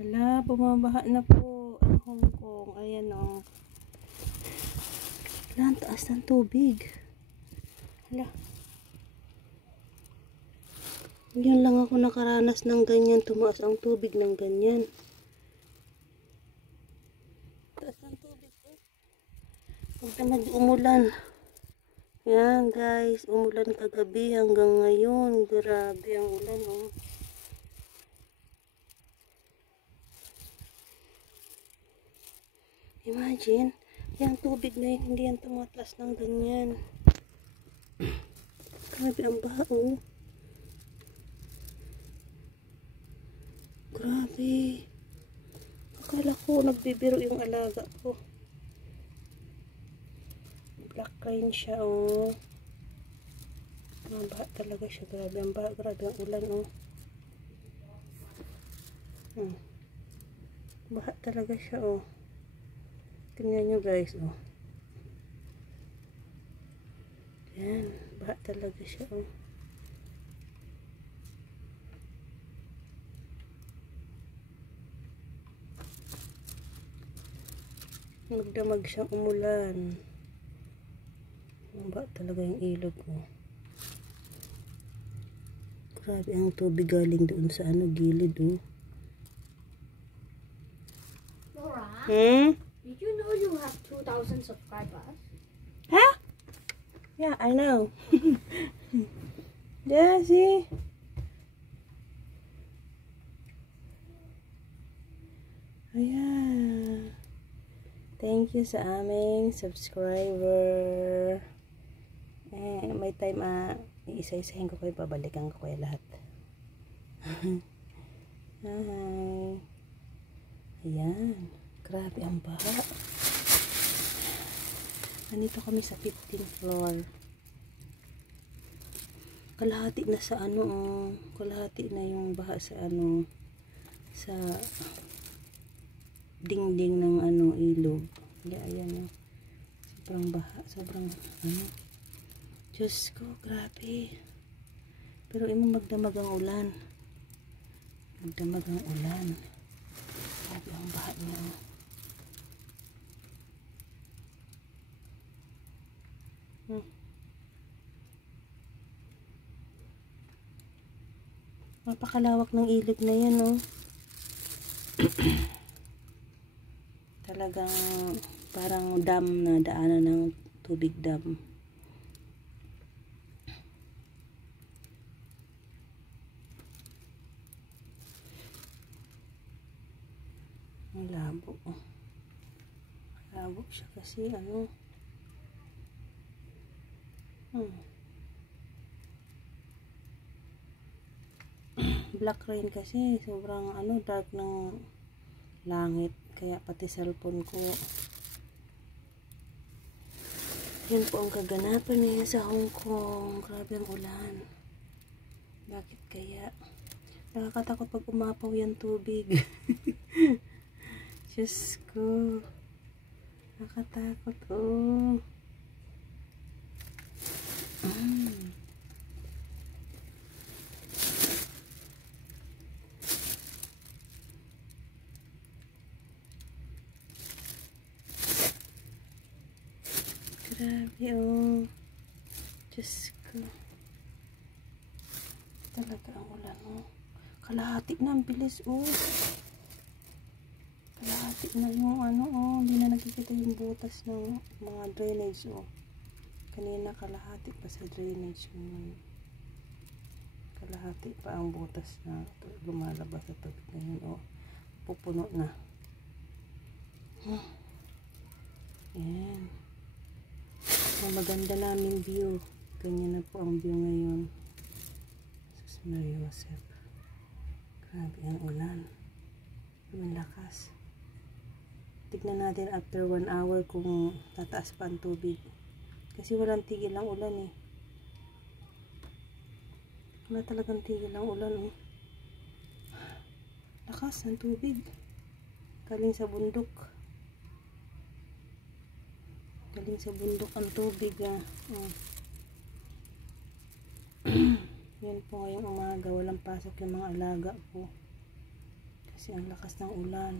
Hala, bumabaha na po ang Hong Kong. Ayan o. Hala, ang taas ng tubig. Hala. Ngayon lang ako nakaranas ng ganyan. Tumaas ang tubig ng ganyan. Taas ng tubig po. Huwag naman umulan. Yan guys, umulan kagabi hanggang ngayon. Grabe ang ulan oh. Imagine, yung tubig na yun, hindi yan tumataas ng ganyan. Grabe ang baha oh. Grabe. Akala ko nagbibiro yung alaga ko. Black rain siya oh. Baha talaga siya. Grabe ang baha. Grabe ang ulan oh. Baha talaga siya oh. Tingnan nyo guys oh. Yan. Baha talaga siya oh. Magdamag siyang umulan. Baha talaga yung ilog oh. Grabe ang tubig galing doon sa ano gilid oh. Laura, did you know you have 2,000 subscribers? Huh? Yeah, I know. Yeah, see? Ayan. Thank you sa aming subscriber. May time iisa-isahin ko kayo, babalikan ko kayo lahat. Hi. Ayan. Grabe ang baha. Nandito kami sa 15th floor. Kalahati na sa ano oh. Kalahati na yung baha sa ano. Sa dingding ng ano ilog. Ayan oh. Sobrang baha. Sobrang ano. Diyos ko, grabe. Pero magdamag ang ulan. Magdamag ang ulan. Grabe ang baha niya. Napakalawak ng ilog na yan oh. Talagang parang dam na daanan ng tubig dam. Ang labo oh. Labo siya kasi ano. Black rain kasi sobrang ano dark ng langit kaya pati cellphone ko. Yan po ang kaganapan ngayon sa Hong Kong. Grabe ang ulan. Bakit kaya? Nakakatakot pag umapaw yung tubig. Diyos ko. Nakatakot oh. Grabe oh. Diyos ko. Talaga ang ulan oh. Kalahati na ang bilis oh. Kalahati na yung ano oh. Hindi na nakikita yung butas ng mga drainage oh. Kanina kalahati pa sa drainage oh. Kalahati pa ang butas na lumalabas sa tubig ngayon oh. Pupuno na. Yan. Maganda namin view. Ganyan na po ang view ngayon. Sus Maria Joseph. Grabe ang ulan. Ang lakas. Tignan natin after 1 hour kung tataas pa ang tubig. Kasi walang tigil ang ulan eh. Wala talagang tigil ang ulan oh. Lakas ng tubig. Galing sa bundok. Galing sa bundok ang tubig ah. Oh. Yan po ngayong umaga. Walang pasok yung mga alaga po. Kasi ang lakas ng ulan.